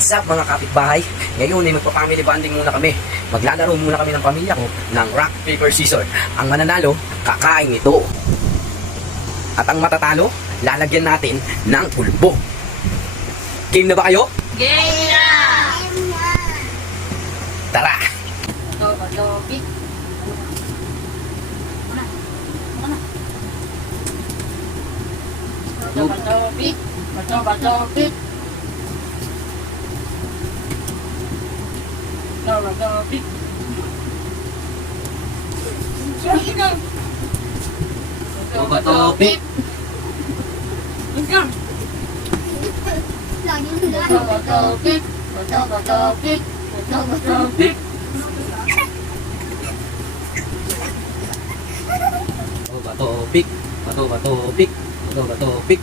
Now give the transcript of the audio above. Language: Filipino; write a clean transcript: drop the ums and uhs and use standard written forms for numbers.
What's up mga kapitbahay? Ngayon ay magpa-family bonding muna kami. Maglalaro muna kami ng pamilya ko ng rock, paper, scissors. Ang mananalo, kakain ito. At ang matatalo, lalagyan natin ng pulbo. Game na ba kayo? Game na! Tara! Topic. Topic. Topic. Topic. Topic! Topic. Topic. Topic. Batopik, batopik, batopik.